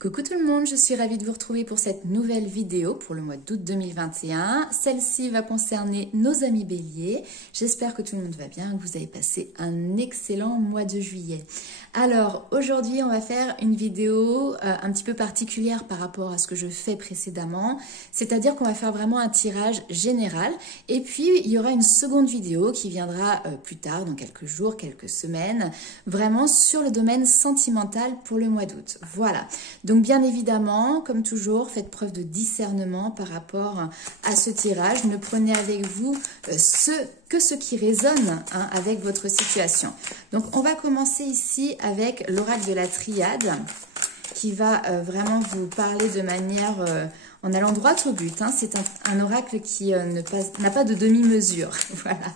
Coucou tout le monde, je suis ravie de vous retrouver pour cette nouvelle vidéo pour le mois d'août 2021. Celle-ci va concerner nos amis béliers. J'espère que tout le monde va bien, que vous avez passé un excellent mois de juillet. Alors aujourd'hui, on va faire une vidéo un petit peu particulière par rapport à ce que je fais précédemment. C'est-à-dire qu'on va faire vraiment un tirage général. Et puis, il y aura une seconde vidéo qui viendra plus tard, dans quelques jours, quelques semaines, vraiment sur le domaine sentimental pour le mois d'août. Voilà. Donc bien évidemment, comme toujours, faites preuve de discernement par rapport à ce tirage. Ne prenez avec vous ce qui résonne avec votre situation. Donc on va commencer ici avec l'oracle de la triade qui va vraiment vous parler de manière en allant droit au but. C'est un oracle qui n'a pas de demi-mesure. Voilà.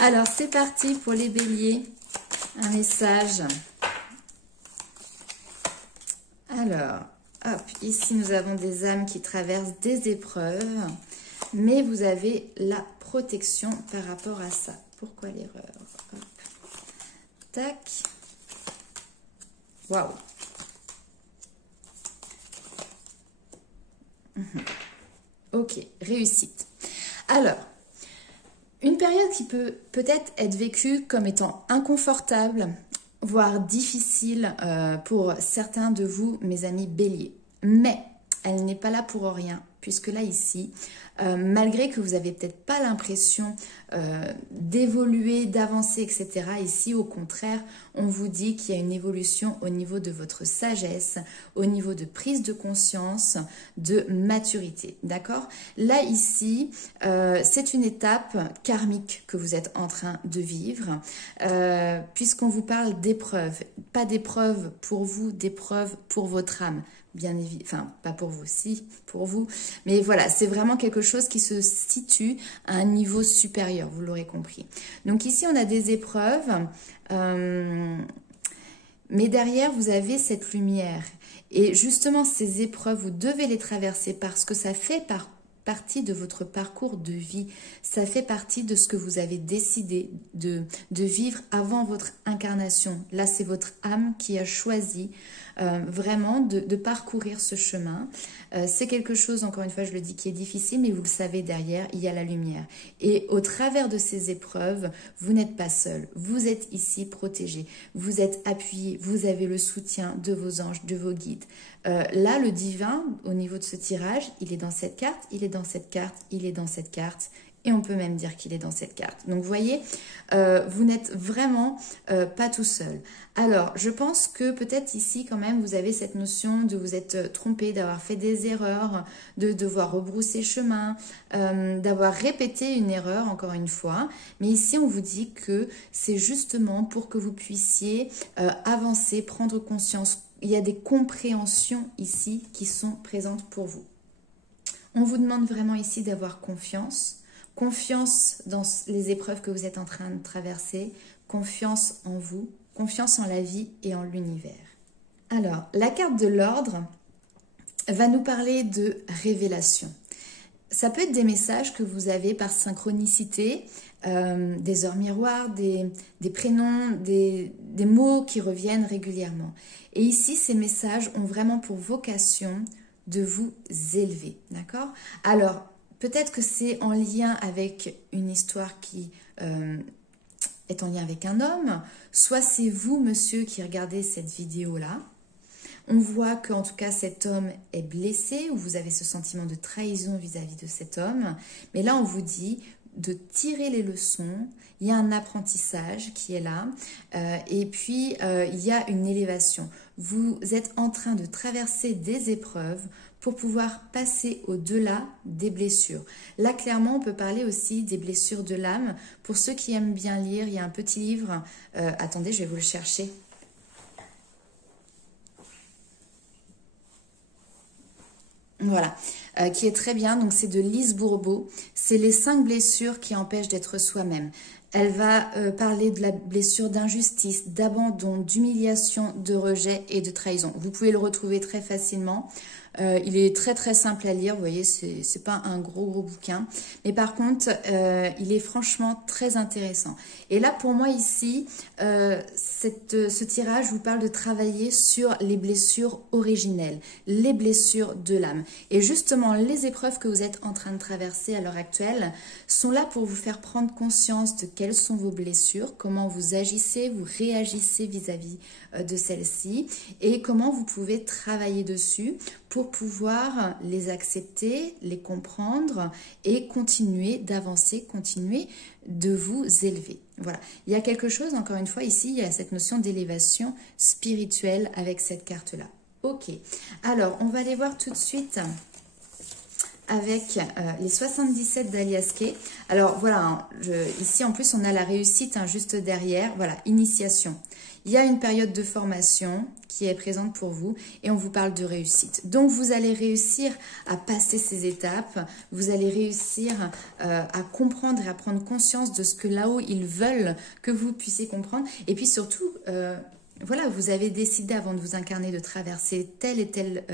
Alors c'est parti pour les béliers. Un message. Alors, hop, ici nous avons des âmes qui traversent des épreuves, mais vous avez la protection par rapport à ça. Pourquoi l'erreur? Hop. Tac. Waouh. Ok, réussite. Alors, une période qui peut peut-être être vécue comme étant inconfortable, voire difficile pour certains de vous, mes amis béliers. Mais elle n'est pas là pour rien, puisque là, ici, malgré que vous n'avez peut-être pas l'impression d'évoluer, d'avancer, etc., ici, au contraire, on vous dit qu'il y a une évolution au niveau de votre sagesse, au niveau de prise de conscience, de maturité, d'accord? Là, ici, c'est une étape karmique que vous êtes en train de vivre, puisqu'on vous parle d'épreuves, pas d'épreuves pour vous, d'épreuves pour votre âme. Bien évidemment, enfin pas pour vous, si pour vous, mais voilà, c'est vraiment quelque chose qui se situe à un niveau supérieur, vous l'aurez compris. Donc ici on a des épreuves, mais derrière vous avez cette lumière, et justement ces épreuves vous devez les traverser parce que ça fait partie de votre parcours de vie, ça fait partie de ce que vous avez décidé de vivre avant votre incarnation. Là c'est votre âme qui a choisi vraiment de parcourir ce chemin. C'est quelque chose, encore une fois je le dis, qui est difficile, mais vous le savez, derrière il y a la lumière, et au travers de ces épreuves vous n'êtes pas seul, vous êtes ici protégé, vous êtes appuyé, vous avez le soutien de vos anges, de vos guides. Là le divin au niveau de ce tirage, il est dans cette carte, il est dans cette carte, il est dans cette carte, et on peut même dire qu'il est dans cette carte. Donc vous voyez, vous n'êtes vraiment pas tout seul. Alors je pense que peut-être ici quand même vous avez cette notion de vous être trompé, d'avoir fait des erreurs, de devoir rebrousser chemin, d'avoir répété une erreur encore une fois. Mais ici on vous dit que c'est justement pour que vous puissiez avancer, prendre conscience. Il y a des compréhensions ici qui sont présentes pour vous. On vous demande vraiment ici d'avoir confiance. Confiance dans les épreuves que vous êtes en train de traverser, confiance en vous, confiance en la vie et en l'univers. Alors, la carte de l'ordre va nous parler de révélation. Ça peut être des messages que vous avez par synchronicité, des heures miroirs, des prénoms, des mots qui reviennent régulièrement. Et ici, ces messages ont vraiment pour vocation de vous élever, d'accord? Alors, peut-être que c'est en lien avec une histoire qui est en lien avec un homme, soit c'est vous, monsieur, qui regardez cette vidéo-là. On voit qu'en tout cas, cet homme est blessé, ou vous avez ce sentiment de trahison vis-à-vis de cet homme. Mais là, on vous dit de tirer les leçons, il y a un apprentissage qui est là, et puis il y a une élévation. Vous êtes en train de traverser des épreuves pour pouvoir passer au-delà des blessures. Là, clairement, on peut parler aussi des blessures de l'âme. Pour ceux qui aiment bien lire, il y a un petit livre, attendez, je vais vous le chercher. Voilà, qui est très bien. Donc c'est de Lise Bourbeau. C'est les 5 blessures qui empêchent d'être soi-même. Elle va parler de la blessure d'injustice, d'abandon, d'humiliation, de rejet et de trahison. Vous pouvez le retrouver très facilement. Il est très très simple à lire, vous voyez, c'est pas un gros bouquin. Mais par contre, il est franchement très intéressant. Et là, pour moi ici, ce tirage vous parle de travailler sur les blessures originelles, les blessures de l'âme. Et justement, les épreuves que vous êtes en train de traverser à l'heure actuelle sont là pour vous faire prendre conscience de quelles sont vos blessures, comment vous agissez, vous réagissez vis-à-vis de celles-ci et comment vous pouvez travailler dessus pour pouvoir les accepter, les comprendre et continuer d'avancer, continuer de vous élever. Voilà, il y a quelque chose, encore une fois, ici, il y a cette notion d'élévation spirituelle avec cette carte-là. Ok, alors on va aller voir tout de suite avec les 77 d'Alias Kay. Alors voilà, hein, ici en plus on a la réussite hein, juste derrière, voilà, initiation. Il y a une période de formation qui est présente pour vous et on vous parle de réussite. Donc vous allez réussir à passer ces étapes, vous allez réussir à comprendre et à prendre conscience de ce que là-haut ils veulent que vous puissiez comprendre. Et puis surtout, voilà, vous avez décidé avant de vous incarner de traverser telle et telle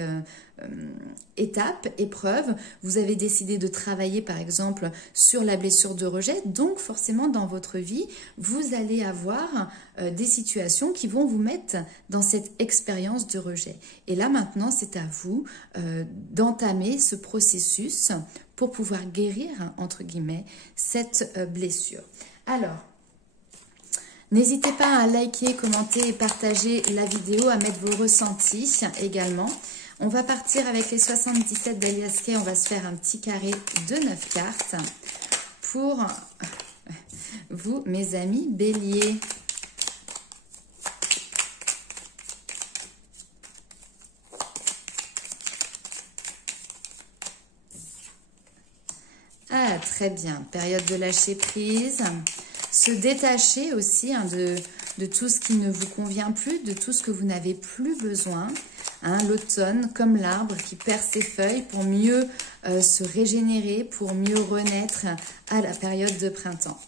étape, épreuve. Vous avez décidé de travailler par exemple sur la blessure de rejet. Donc forcément dans votre vie, vous allez avoir des situations qui vont vous mettre dans cette expérience de rejet. Et là maintenant, c'est à vous d'entamer ce processus pour pouvoir guérir, entre guillemets, cette blessure. Alors, n'hésitez pas à liker, commenter et partager la vidéo, à mettre vos ressentis également. On va partir avec les 77 d'Alias Kay. On va se faire un petit carré de 9 cartes pour vous, mes amis béliers. Ah, très bien. Période de lâcher prise. Se détacher aussi hein, de tout ce qui ne vous convient plus, de tout ce que vous n'avez plus besoin. Hein, l'automne, comme l'arbre qui perd ses feuilles pour mieux se régénérer, pour mieux renaître à la période de printemps.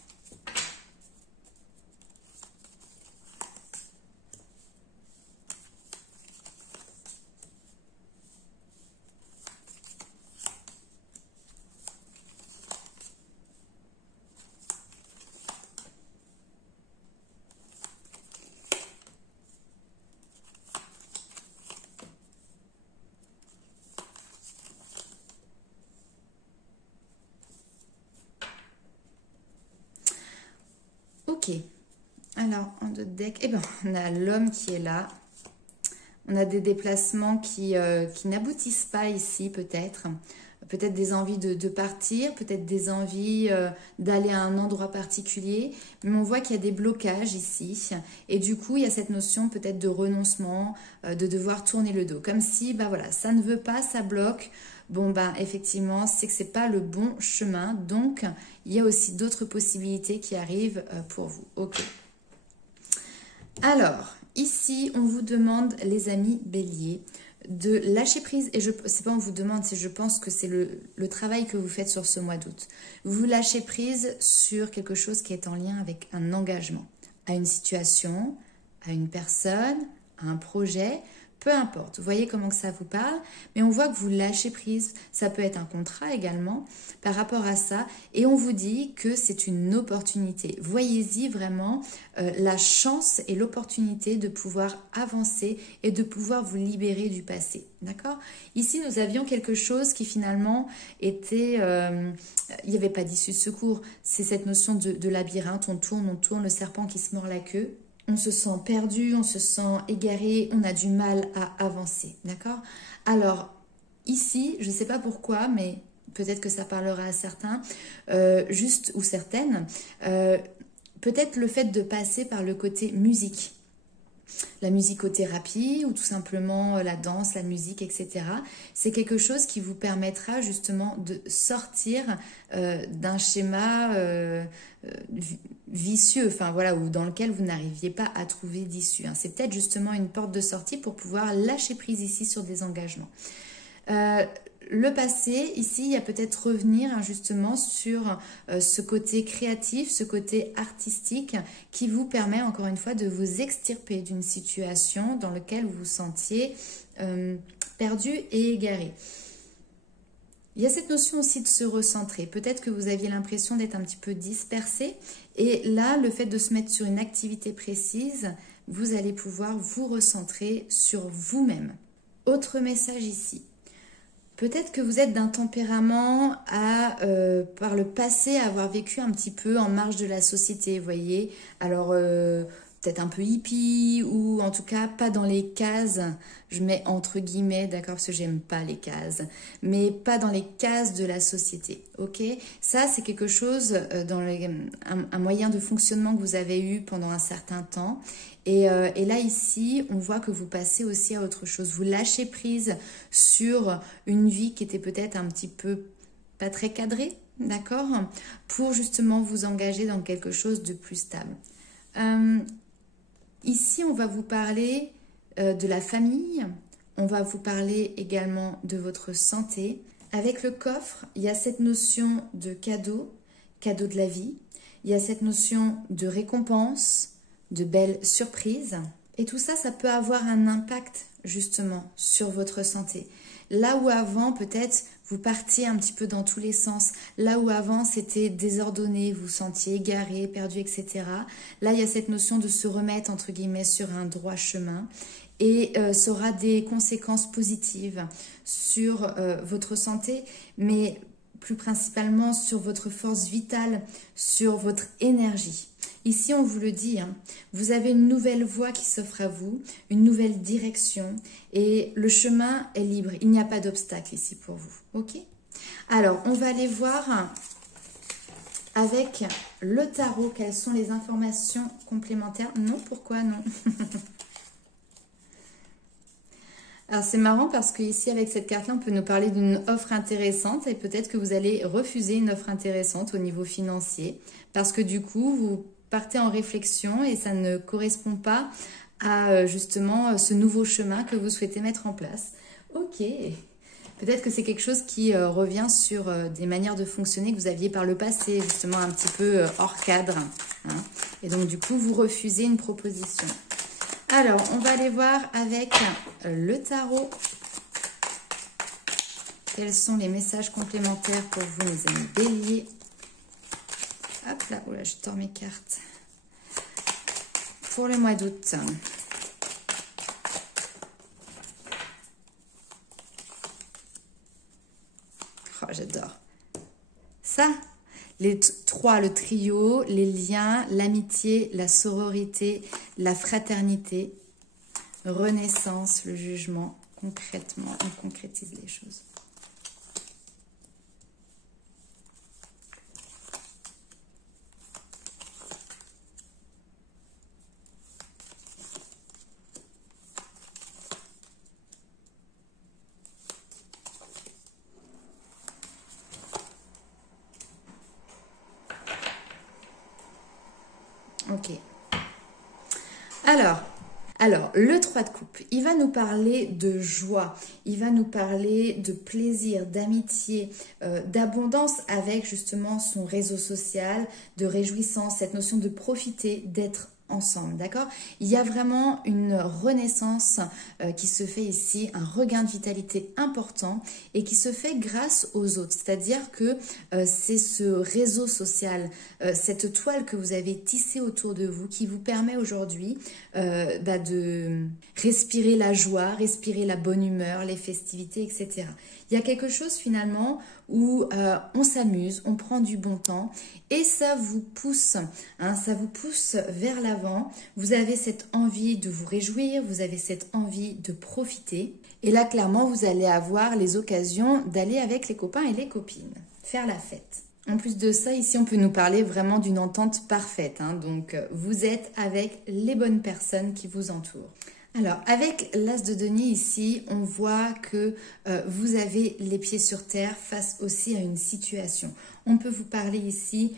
Ok, alors en deux decks, eh ben, on a l'homme qui est là. On a des déplacements qui n'aboutissent pas ici peut-être. Peut-être des envies de partir, peut-être des envies d'aller à un endroit particulier. Mais on voit qu'il y a des blocages ici. Et du coup, il y a cette notion peut-être de renoncement, de devoir tourner le dos. Comme si, bah voilà, ça ne veut pas, ça bloque. Bon, ben effectivement, c'est que c'est pas le bon chemin. Donc, il y a aussi d'autres possibilités qui arrivent pour vous. Ok. Alors, ici, on vous demande, les amis béliers, de lâcher prise. Et c'est pas on vous demande, c'est je pense que c'est le travail que vous faites sur ce mois d'août. Vous lâchez prise sur quelque chose qui est en lien avec un engagement, à une situation, à une personne, à un projet. Peu importe, vous voyez comment que ça vous parle, mais on voit que vous lâchez prise, ça peut être un contrat également par rapport à ça, et on vous dit que c'est une opportunité. Voyez-y vraiment la chance et l'opportunité de pouvoir avancer et de pouvoir vous libérer du passé, d'accord? Ici, nous avions quelque chose qui finalement était... il n'y avait pas d'issue de secours, c'est cette notion de labyrinthe, on tourne, le serpent qui se mord la queue. On se sent perdu, on se sent égaré, on a du mal à avancer, d'accord? Alors, ici, je ne sais pas pourquoi, mais peut-être que ça parlera à certains, juste ou certaines, peut-être le fait de passer par le côté musique. La musicothérapie ou tout simplement la danse, la musique, etc. C'est quelque chose qui vous permettra justement de sortir d'un schéma vicieux, enfin voilà, ou dans lequel vous n'arriviez pas à trouver d'issue. Hein. C'est peut-être justement une porte de sortie pour pouvoir lâcher prise ici sur des engagements. le passé, ici, il y a peut-être revenir hein, justement sur ce côté créatif, ce côté artistique qui vous permet encore une fois de vous extirper d'une situation dans laquelle vous vous sentiez perdu et égaré. Il y a cette notion aussi de se recentrer. Peut-être que vous aviez l'impression d'être un petit peu dispersé. Et là, le fait de se mettre sur une activité précise, vous allez pouvoir vous recentrer sur vous-même. Autre message ici. Peut-être que vous êtes d'un tempérament à, par le passé, avoir vécu un petit peu en marge de la société, vous voyez. Alors, peut-être un peu hippie ou en tout cas pas dans les cases, je mets entre guillemets, d'accord, parce que j'aime pas les cases, mais pas dans les cases de la société, ok? Ça, c'est quelque chose, un moyen de fonctionnement que vous avez eu pendant un certain temps. Et là, ici, on voit que vous passez aussi à autre chose. Vous lâchez prise sur une vie qui était peut-être un petit peu pas très cadrée, d'accord? Pour justement vous engager dans quelque chose de plus stable. Ici, on va vous parler de la famille, on va vous parler également de votre santé. Avec le coffre, il y a cette notion de cadeau, cadeau de la vie. Il y a cette notion de récompense, de belles surprises. Et tout ça, ça peut avoir un impact justement sur votre santé. Là où avant, peut-être, vous partiez un petit peu dans tous les sens. Là où avant, c'était désordonné, vous sentiez égaré, perdu, etc. Là, il y a cette notion de se remettre, entre guillemets, sur un droit chemin. Et ça aura des conséquences positives sur votre santé, mais plus principalement sur votre force vitale, sur votre énergie. Ici, on vous le dit, hein, vous avez une nouvelle voie qui s'offre à vous, une nouvelle direction et le chemin est libre. Il n'y a pas d'obstacle ici pour vous. Ok? Alors, on va aller voir avec le tarot quelles sont les informations complémentaires. Non, pourquoi non? Alors, c'est marrant parce qu'ici, avec cette carte-là, on peut nous parler d'une offre intéressante et peut-être que vous allez refuser une offre intéressante au niveau financier parce que du coup, vous partez en réflexion et ça ne correspond pas à justement ce nouveau chemin que vous souhaitez mettre en place. Ok, peut-être que c'est quelque chose qui revient sur des manières de fonctionner que vous aviez par le passé, justement un petit peu hors cadre. Hein. Et donc du coup, vous refusez une proposition. Alors, on va aller voir avec le tarot. Quels sont les messages complémentaires pour vous, mes amis béliers? Hop là, oh là, je tords mes cartes. Pour le mois d'août. Oh, j'adore. Ça, les trois, le trio, les liens, l'amitié, la sororité, la fraternité, renaissance, le jugement. Concrètement, on concrétise les choses. Ok. Alors, le 3 de coupe, il va nous parler de joie, il va nous parler de plaisir, d'amitié, d'abondance avec justement son réseau social, de réjouissance, cette notion de profiter, d'être ensemble, d'accord? Il y a vraiment une renaissance qui se fait ici, un regain de vitalité important et qui se fait grâce aux autres. C'est-à-dire que c'est ce réseau social, cette toile que vous avez tissée autour de vous qui vous permet aujourd'hui de respirer la joie, respirer la bonne humeur, les festivités, etc. Il y a quelque chose finalement où on s'amuse, on prend du bon temps et ça vous pousse, hein, ça vous pousse vers l'avant. Vous avez cette envie de vous réjouir, vous avez cette envie de profiter. Et là, clairement, vous allez avoir les occasions d'aller avec les copains et les copines, faire la fête. En plus de ça, ici, on peut nous parler vraiment d'une entente parfaite. Hein, donc, vous êtes avec les bonnes personnes qui vous entourent. Alors, avec l'As de denier ici, on voit que vous avez les pieds sur terre face aussi à une situation. On peut vous parler ici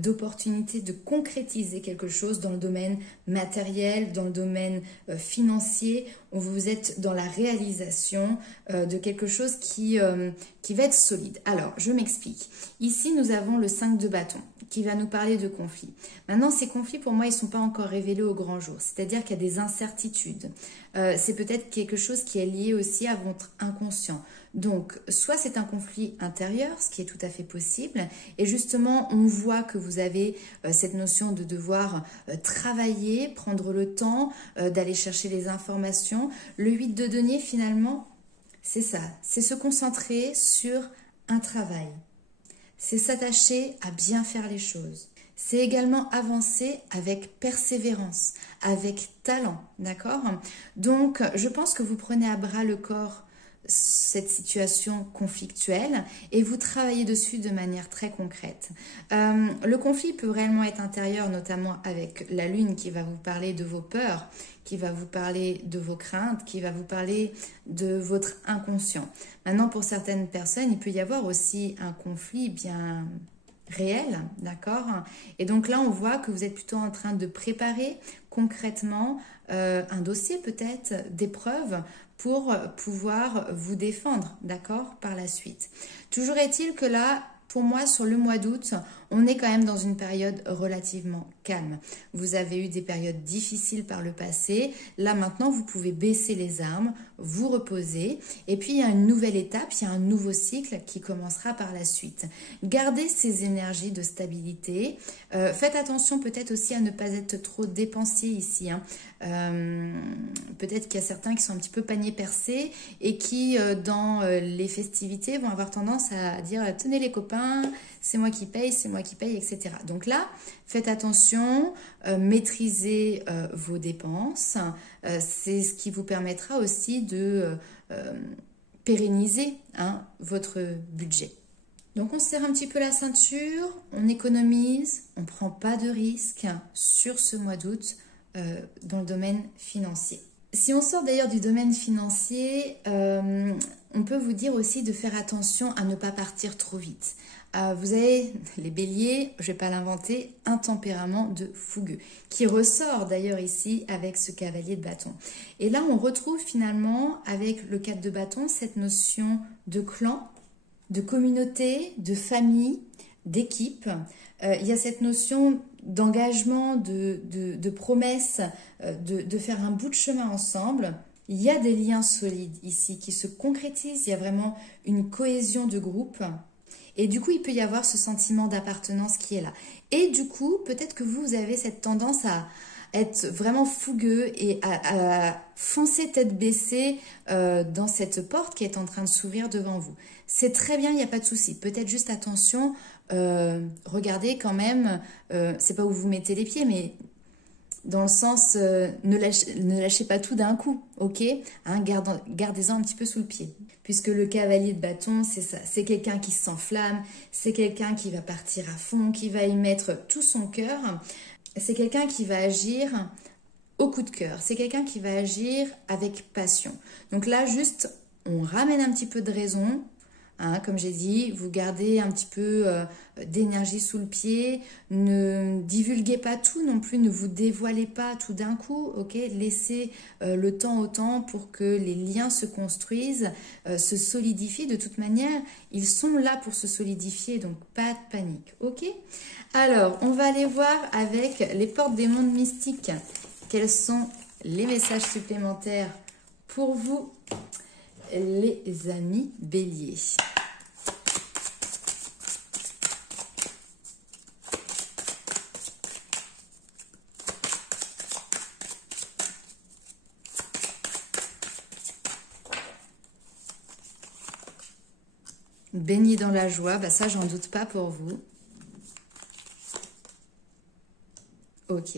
d'opportunités de concrétiser quelque chose dans le domaine matériel, dans le domaine financier, où vous êtes dans la réalisation de quelque chose qui va être solide. Alors, je m'explique. Ici, nous avons le 5 de bâton qui va nous parler de conflits. Maintenant, ces conflits, pour moi, ils ne sont pas encore révélés au grand jour. C'est-à-dire qu'il y a des incertitudes. C'est peut-être quelque chose qui est lié aussi à votre inconscient. Donc, soit c'est un conflit intérieur, ce qui est tout à fait possible, et justement, on voit que vous avez cette notion de devoir travailler, prendre le temps d'aller chercher les informations. Le 8 de denier, finalement, c'est ça, c'est se concentrer sur un travail. C'est s'attacher à bien faire les choses. C'est également avancer avec persévérance, avec talent, d'accord? Donc, je pense que vous prenez à bras le corps cette situation conflictuelle et vous travaillez dessus de manière très concrète. Le conflit peut réellement être intérieur, notamment avec la lune qui va vous parler de vos peurs, qui va vous parler de vos craintes, qui va vous parler de votre inconscient. Maintenant, pour certaines personnes, il peut y avoir aussi un conflit bien réel, d'accord? Et donc là, on voit que vous êtes plutôt en train de préparer concrètement un dossier peut-être d'épreuve pour pouvoir vous défendre, d'accord, par la suite. Toujours est-il que là, pour moi, sur le mois d'août, on est quand même dans une période relativement calme. Vous avez eu des périodes difficiles par le passé. Là, maintenant, vous pouvez baisser les armes, vous reposer. Et puis, il y a une nouvelle étape, il y a un nouveau cycle qui commencera par la suite. Gardez ces énergies de stabilité. Faites attention peut-être aussi à ne pas être trop dépensier ici, hein. Peut-être qu'il y a certains qui sont un petit peu panier percé et qui, dans les festivités, vont avoir tendance à dire « Tenez les copains, c'est moi qui paye, etc. » Donc là, faites attention, maîtrisez vos dépenses. C'est ce qui vous permettra aussi de pérenniser, hein, votre budget. Donc on se serre un petit peu la ceinture, on économise, on ne prend pas de risques sur ce mois d'août dans le domaine financier. Si on sort d'ailleurs du domaine financier, on peut vous dire aussi de faire attention à ne pas partir trop vite. Vous avez les béliers, je ne vais pas l'inventer, un tempérament de fougueux, qui ressort d'ailleurs ici avec ce cavalier de bâton. Et là, on retrouve finalement avec le 4 de bâton cette notion de clan, de communauté, de famille, d'équipe. Il y a cette notion d'engagement, de promesse, de faire un bout de chemin ensemble. Il y a des liens solides ici qui se concrétisent, il y a vraiment une cohésion de groupe. Et du coup, il peut y avoir ce sentiment d'appartenance qui est là. Et du coup, peut-être que vous avez cette tendance à être vraiment fougueux et à foncer tête baissée dans cette porte qui est en train de s'ouvrir devant vous. C'est très bien, il n'y a pas de souci. Peut-être juste attention, regardez quand même, c'est pas où vous mettez les pieds, mais dans le sens, ne lâchez pas tout d'un coup, ok, hein, gardez-en un petit peu sous le pied. Puisque le cavalier de bâton, c'est ça, c'est quelqu'un qui s'enflamme, c'est quelqu'un qui va partir à fond, qui va y mettre tout son cœur. C'est quelqu'un qui va agir au coup de cœur. C'est quelqu'un qui va agir avec passion. Donc là, juste, on ramène un petit peu de raison. Hein, comme j'ai dit, vous gardez un petit peu d'énergie sous le pied. Ne divulguez pas tout non plus. Ne vous dévoilez pas tout d'un coup. Ok, laissez le temps au temps pour que les liens se construisent, se solidifient. De toute manière, ils sont là pour se solidifier. Donc, pas de panique. Ok. Alors, on va aller voir avec les portes des mondes mystiques. Quels sont les messages supplémentaires pour vous, les amis béliers? Baigné dans la joie, bah ça j'en doute pas pour vous. Ok.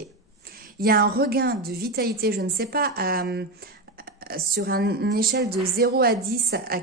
Il y a un regain de vitalité, je ne sais pas, sur une échelle de 0 à 10, à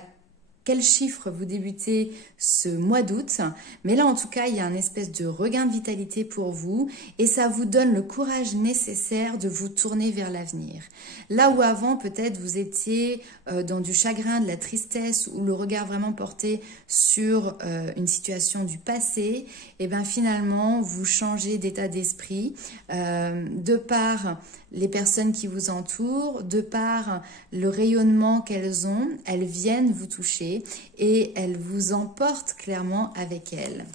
quel chiffre vous débutez ce mois d'août, mais là en tout cas il y a un espèce de regain de vitalité pour vous et ça vous donne le courage nécessaire de vous tourner vers l'avenir. Là où avant peut-être vous étiez dans du chagrin, de la tristesse ou le regard vraiment porté sur une situation du passé, et bien finalement vous changez d'état d'esprit de par les personnes qui vous entourent, de par le rayonnement qu'elles ont, elles viennent vous toucher et elles vous emportent clairement avec elles.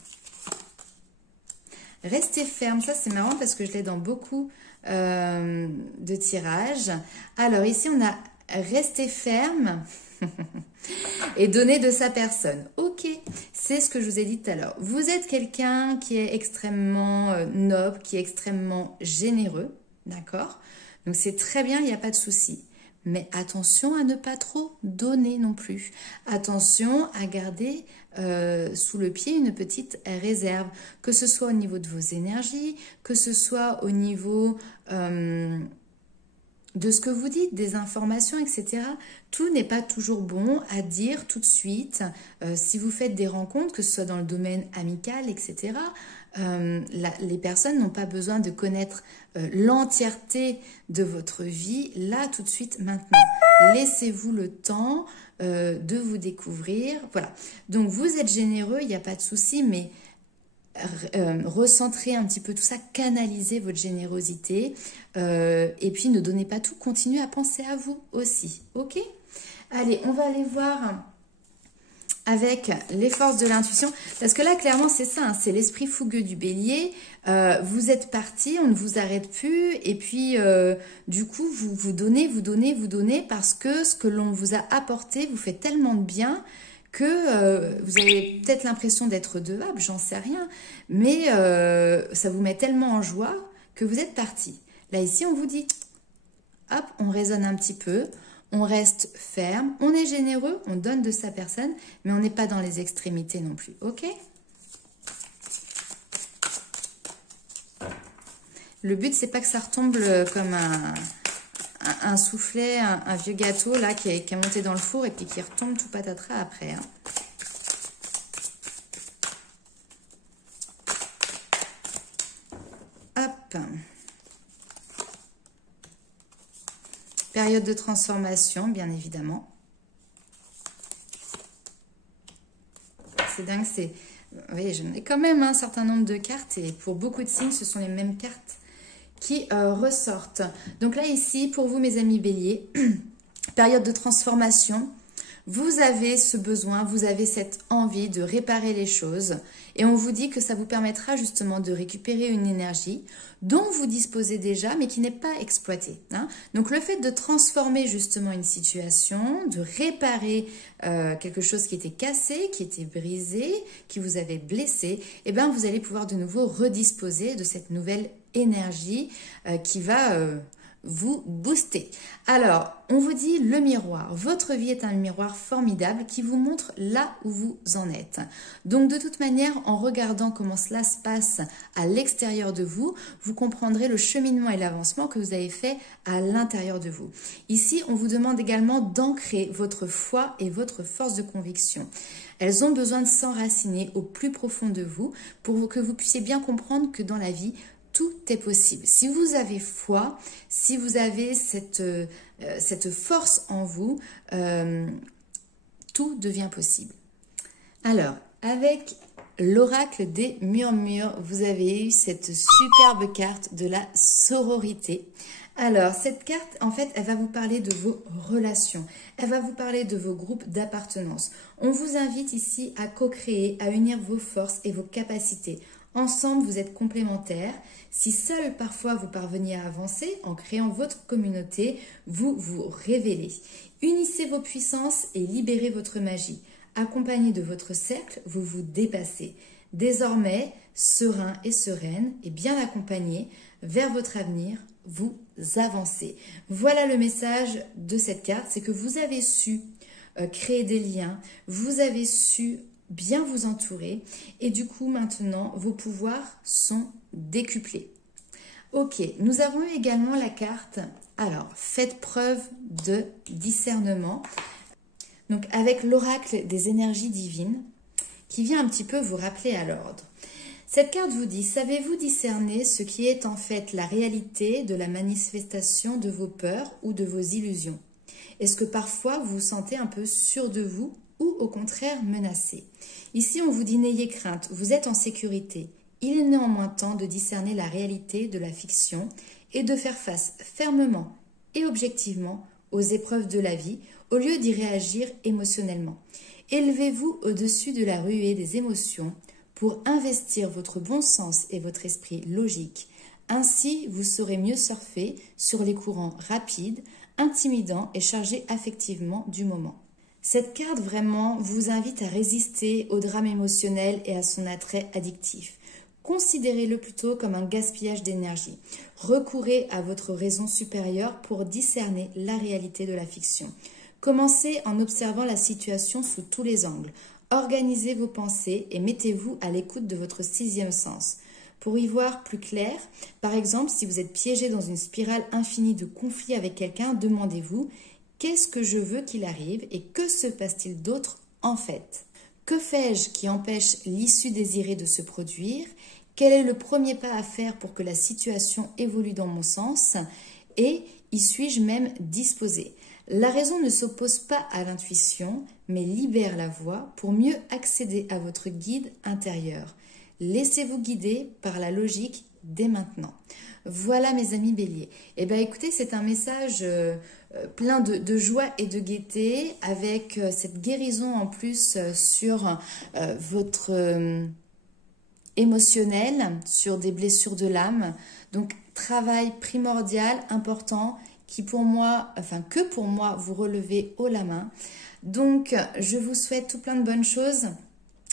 Restez ferme, ça c'est marrant parce que je l'ai dans beaucoup de tirages. Alors ici on a rester ferme et donner de sa personne. Ok, c'est ce que je vous ai dit tout à l'heure. Vous êtes quelqu'un qui est extrêmement noble, qui est extrêmement généreux. D'accord? Donc c'est très bien, il n'y a pas de souci. Mais attention à ne pas trop donner non plus. Attention à garder sous le pied une petite réserve. Que ce soit au niveau de vos énergies, que ce soit au niveau de ce que vous dites, des informations, etc. Tout n'est pas toujours bon à dire tout de suite. Si vous faites des rencontres, que ce soit dans le domaine amical, etc., les personnes n'ont pas besoin de connaître l'entièreté de votre vie, là, tout de suite, maintenant. Laissez-vous le temps de vous découvrir. Voilà. Donc, vous êtes généreux, il n'y a pas de souci, mais recentrer un petit peu tout ça, canaliser votre générosité et puis ne donnez pas tout, continuez à penser à vous aussi, ok? Allez, on va aller voir avec les forces de l'intuition, parce que là clairement c'est ça, hein, c'est l'esprit fougueux du bélier, vous êtes parti, on ne vous arrête plus et puis du coup vous donnez parce que ce que l'on vous a apporté vous fait tellement de bien que vous avez peut-être l'impression d'être redevable, j'en sais rien, mais ça vous met tellement en joie que vous êtes parti. Là, ici, on vous dit, hop, on raisonne un petit peu, on reste ferme, on est généreux, on donne de sa personne, mais on n'est pas dans les extrémités non plus, ok? Le but, c'est pas que ça retombe comme un soufflet, un vieux gâteau là qui est monté dans le four et puis qui retombe tout patatras après. Hein. Hop. Période de transformation, bien évidemment. C'est dingue, c'est... Oui, j'en ai quand même un certain nombre de cartes et pour beaucoup de signes, ce sont les mêmes cartes qui ressortent. Donc là, ici, pour vous, mes amis béliers, période de transformation, vous avez ce besoin, vous avez cette envie de réparer les choses et on vous dit que ça vous permettra justement de récupérer une énergie dont vous disposez déjà mais qui n'est pas exploitée. Hein. Donc le fait de transformer justement une situation, de réparer quelque chose qui était cassé, qui était brisé, qui vous avait blessé, eh bien vous allez pouvoir de nouveau redisposer de cette nouvelle énergie qui va... vous booster. Alors, on vous dit le miroir. Votre vie est un miroir formidable qui vous montre là où vous en êtes. Donc, de toute manière, en regardant comment cela se passe à l'extérieur de vous, vous comprendrez le cheminement et l'avancement que vous avez fait à l'intérieur de vous. Ici, on vous demande également d'ancrer votre foi et votre force de conviction. Elles ont besoin de s'enraciner au plus profond de vous pour que vous puissiez bien comprendre que dans la vie, tout est possible. Si vous avez foi, si vous avez cette force en vous, tout devient possible. Alors, avec l'oracle des murmures, vous avez eu cette superbe carte de la sororité. Alors, cette carte, en fait, elle va vous parler de vos relations. Elle va vous parler de vos groupes d'appartenance. On vous invite ici à co-créer, à unir vos forces et vos capacités. Ensemble, vous êtes complémentaires. Si seul parfois vous parveniez à avancer en créant votre communauté, vous vous révélez. Unissez vos puissances et libérez votre magie. Accompagné de votre cercle, vous vous dépassez. Désormais, serein et sereine et bien accompagné vers votre avenir, vous avancez. Voilà le message de cette carte, c'est que vous avez su créer des liens, vous avez su bien vous entourer et du coup maintenant vos pouvoirs sont décuplés. Ok, nous avons eu également la carte, alors faites preuve de discernement. Donc avec l'oracle des énergies divines qui vient un petit peu vous rappeler à l'ordre. Cette carte vous dit, savez-vous discerner ce qui est en fait la réalité de la manifestation de vos peurs ou de vos illusions? Est-ce que parfois vous vous sentez un peu sûr de vous ou au contraire menacé? Ici on vous dit n'ayez crainte, vous êtes en sécurité. Il est néanmoins temps de discerner la réalité de la fiction et de faire face fermement et objectivement aux épreuves de la vie au lieu d'y réagir émotionnellement. Élevez-vous au-dessus de la ruée des émotions pour investir votre bon sens et votre esprit logique. Ainsi, vous saurez mieux surfer sur les courants rapides, intimidants et chargés affectivement du moment. Cette carte vraiment vous invite à résister au drame émotionnel et à son attrait addictif. Considérez-le plutôt comme un gaspillage d'énergie. Recourez à votre raison supérieure pour discerner la réalité de la fiction. Commencez en observant la situation sous tous les angles. Organisez vos pensées et mettez-vous à l'écoute de votre sixième sens. Pour y voir plus clair, par exemple, si vous êtes piégé dans une spirale infinie de conflits avec quelqu'un, demandez-vous « Qu'est-ce que je veux qu'il arrive et que se passe-t-il d'autre en fait ?» Que fais-je qui empêche l'issue désirée de se produire? Quel est le premier pas à faire pour que la situation évolue dans mon sens? Et y suis-je même disposé? La raison ne s'oppose pas à l'intuition, mais libère la voie pour mieux accéder à votre guide intérieur. Laissez-vous guider par la logique dès maintenant. Voilà mes amis béliers. Eh bien écoutez, c'est un message plein de joie et de gaieté avec cette guérison en plus sur votre émotionnel, sur des blessures de l'âme. Donc travail primordial, important, qui pour moi, enfin que pour moi, vous relevez haut la main. Donc je vous souhaite tout plein de bonnes choses.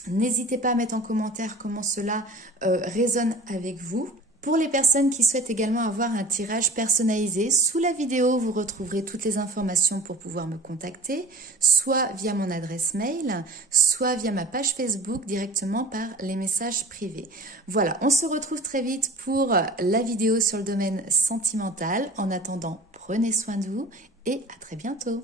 N'hésitez pas à mettre en commentaire comment cela résonne avec vous. Pour les personnes qui souhaitent également avoir un tirage personnalisé, sous la vidéo, vous retrouverez toutes les informations pour pouvoir me contacter, soit via mon adresse mail, soit via ma page Facebook directement par les messages privés. Voilà, on se retrouve très vite pour la vidéo sur le domaine sentimental. En attendant, prenez soin de vous et à très bientôt.